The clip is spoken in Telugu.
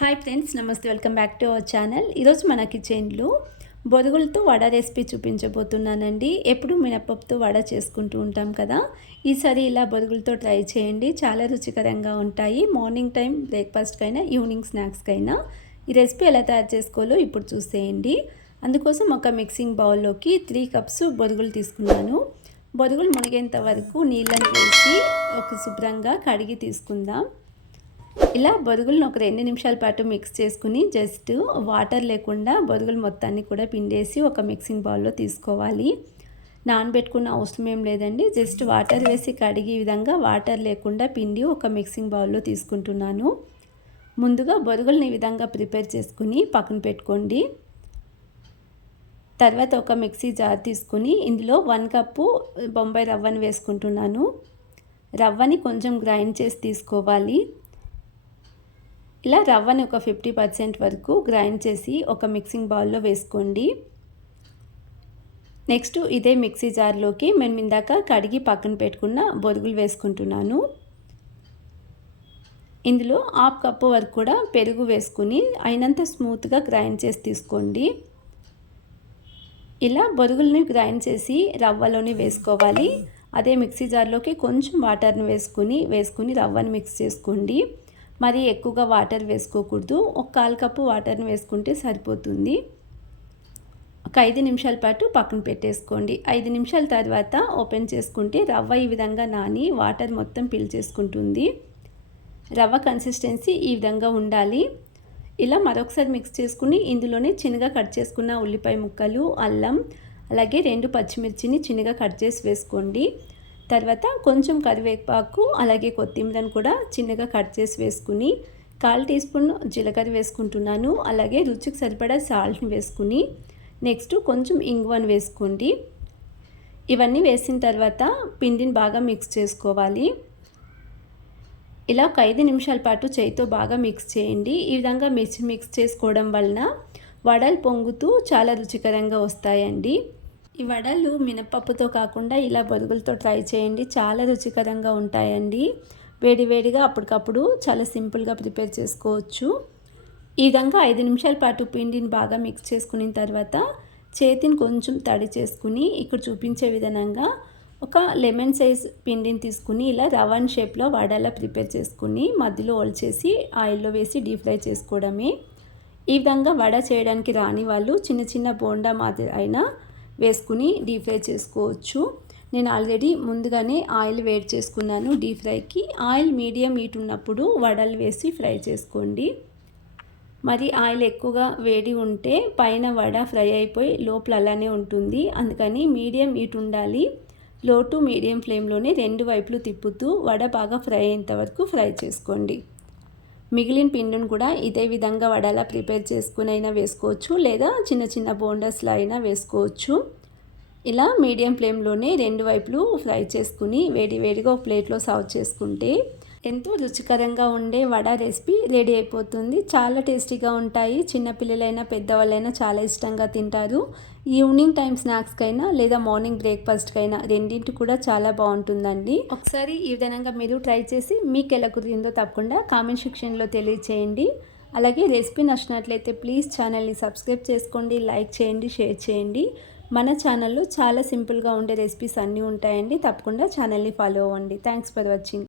హాయ్ ఫ్రెండ్స్, నమస్తే. Welcome back to our channel. ఈరోజు మన కిచెన్లో బొరుగులతో వడ రెసిపీ చూపించబోతున్నానండి. ఎప్పుడు మినపప్పుతో వడ చేసుకుంటూ ఉంటాం కదా, ఈసారి ఇలా బొరుగులతో ట్రై చేయండి. చాలా రుచికరంగా ఉంటాయి. మార్నింగ్ టైం బ్రేక్ఫాస్ట్కైనా, ఈవినింగ్ స్నాక్స్కైనా ఈ రెసిపీ ఎలా తయారు చేసుకోవాలో ఇప్పుడు చూసేయండి. అందుకోసం ఒక మిక్సింగ్ బౌల్లోకి 3 కప్స్ బొరుగులు తీసుకున్నాను. బొరుగులు మునిగేంత వరకు నీళ్ళని వేసి ఒక శుభ్రంగా కడిగి తీసుకుందాం. ఇలా బొరుగులను ఒక 2 నిమిషాల పాటు మిక్స్ చేసుకుని జస్ట్ వాటర్ లేకుండా బొరుగులు మొత్తాన్ని కూడా పిండేసి ఒక మిక్సింగ్ బౌల్లో తీసుకోవాలి. నానబెట్టుకున్న అవసరం ఏం లేదండి. జస్ట్ వాటర్ వేసి కడిగి విధంగా వాటర్ లేకుండా పిండి ఒక మిక్సింగ్ బౌల్లో తీసుకుంటున్నాను. ముందుగా బొరుగుల్ని ఈ విధంగా ప్రిపేర్ చేసుకుని పక్కన పెట్టుకోండి. తర్వాత ఒక మిక్సీ జార్ తీసుకుని ఇందులో 1 కప్పు బొంబాయి రవ్వని వేసుకుంటున్నాను. రవ్వని కొంచెం గ్రైండ్ చేసి తీసుకోవాలి. ఇలా రవ్వని ఒక 50% వరకు గ్రైండ్ చేసి ఒక మిక్సింగ్ బౌల్లో వేసుకోండి. నెక్స్ట్ ఇదే మిక్సీ జార్లోకి మేము ఇందాక కడిగి పక్కన పెట్టుకున్న బొరుగులు వేసుకుంటున్నాను. ఇందులో 1/2 కప్పు వరకు కూడా పెరుగు వేసుకుని అయినంత స్మూత్గా గ్రైండ్ చేసి తీసుకోండి. ఇలా బొరుగుల్ని గ్రైండ్ చేసి రవ్వలోని వేసుకోవాలి. అదే మిక్సీ జార్లోకి కొంచెం వాటర్ని వేసుకుని రవ్వని మిక్స్ చేసుకోండి. మరి ఎక్కువగా వాటర్ వేసుకోకూడదు. ఒక 1/4 కప్పు వాటర్ని వేసుకుంటే సరిపోతుంది. ఒక 5 నిమిషాల పాటు పక్కన పెట్టేసుకోండి. 5 నిమిషాల తర్వాత ఓపెన్ చేసుకుంటే రవ్వ ఈ విధంగా నాని వాటర్ మొత్తం పీల్చేసుకుంటుంది. రవ్వ కన్సిస్టెన్సీ ఈ విధంగా ఉండాలి. ఇలా మరొకసారి మిక్స్ చేసుకుని ఇందులోనే చిన్నగా కట్ చేసుకున్న ఉల్లిపాయ ముక్కలు, అల్లం, అలాగే 2 పచ్చిమిర్చిని చిన్నగా కట్ చేసి వేసుకోండి. తర్వాత కొంచెం కరివేపాకు అలాగే కొత్తిమీరను కూడా చిన్నగా కట్ చేసి వేసుకుని 1/4 టీ స్పూన్ జీలకర్ర వేసుకుంటున్నాను. అలాగే రుచికి సరిపడా సాల్ట్ని వేసుకుని నెక్స్ట్ కొంచెం ఇంగువను వేసుకోండి. ఇవన్నీ వేసిన తర్వాత పిండిని బాగా మిక్స్ చేసుకోవాలి. ఇలా ఒక 5 నిమిషాల పాటు చేయితో బాగా మిక్స్ చేయండి. ఈ విధంగా మిక్స్ చేసుకోవడం వలన వడలు పొంగుతూ చాలా రుచికరంగా వస్తాయండి. ఈ వడలు మినపప్పుతో కాకుండా ఇలా బొరుగులతో ట్రై చేయండి. చాలా రుచికరంగా ఉంటాయండి. వేడివేడిగా అప్పటికప్పుడు చాలా సింపుల్గా ప్రిపేర్ చేసుకోవచ్చు. ఈ విధంగా 5 నిమిషాల పాటు పిండిని బాగా మిక్స్ చేసుకున్న తర్వాత చేతిని కొంచెం తడి చేసుకుని ఇక్కడ చూపించే విధంగా ఒక లెమన్ సైజ్ పిండిని తీసుకుని ఇలా రవాన్ షేప్లో వడలా ప్రిపేర్ చేసుకుని మధ్యలో హోల్ చేసి ఆయిల్లో వేసి డీప్ ఫ్రై చేసుకోవడమే. ఈ విధంగా వడ చేయడానికి రాని వాళ్ళు చిన్న చిన్న బోండా మాదిరి అయినా వేసుకుని డీప్ ఫ్రై చేసుకోవచ్చు. నేను ఆల్రెడీ ముందుగానే ఆయిల్ వేడి చేసుకున్నాను. డీప్ ఫ్రైకి ఆయిల్ మీడియం హీట్ ఉన్నప్పుడు వడలు వేసి ఫ్రై చేసుకోండి. మరి ఆయిల్ ఎక్కువగా వేడి ఉంటే పైన వడ ఫ్రై అయిపోయి లోపల అలానే ఉంటుంది. అందుకని మీడియం హీట్ ఉండాలి. లో టు మీడియం ఫ్లేమ్లోనే 2 వైపులు తిప్పుతూ వడ బాగా ఫ్రై అయ్యేంత వరకు ఫ్రై చేసుకోండి. మిగిలిన పిండిని కూడా ఇదే విధంగా వడలా ప్రిపేర్ చేసుకుని అయినా వేసుకోవచ్చు, లేదా చిన్న చిన్న బోండాస్లా అయినా వేసుకోవచ్చు. ఇలా మీడియం ఫ్లేమ్లోనే 2 వైపులు ఫ్రై చేసుకుని వేడివేడిగా ఒక ప్లేట్లో సర్వ్ చేసుకుంటే ఎంతో రుచికరంగా ఉండే వడ రెసిపీ రెడీ అయిపోతుంది. చాలా టేస్టీగా ఉంటాయి. చిన్నపిల్లలైనా పెద్దవాళ్ళైనా చాలా ఇష్టంగా తింటారు. ఈవినింగ్ టైం స్నాక్స్కైనా లేదా మార్నింగ్ బ్రేక్ఫాస్ట్కైనా రెండింటి కూడా చాలా బాగుంటుందండి. ఒకసారి ఈ విధంగా మీరు ట్రై చేసి మీకు ఎలా కుదిరిందో తప్పకుండా కామెంట్ సెక్షన్లో తెలియచేయండి. అలాగే రెసిపీ నచ్చినట్లయితే ప్లీజ్ ఛానల్ని సబ్స్క్రైబ్ చేసుకోండి, లైక్ చేయండి, షేర్ చేయండి. మన ఛానల్లో చాలా సింపుల్గా ఉండే రెసిపీస్ అన్నీ ఉంటాయండి. తప్పకుండా ఛానల్ని ఫాలో అవ్వండి. Thanks for watching.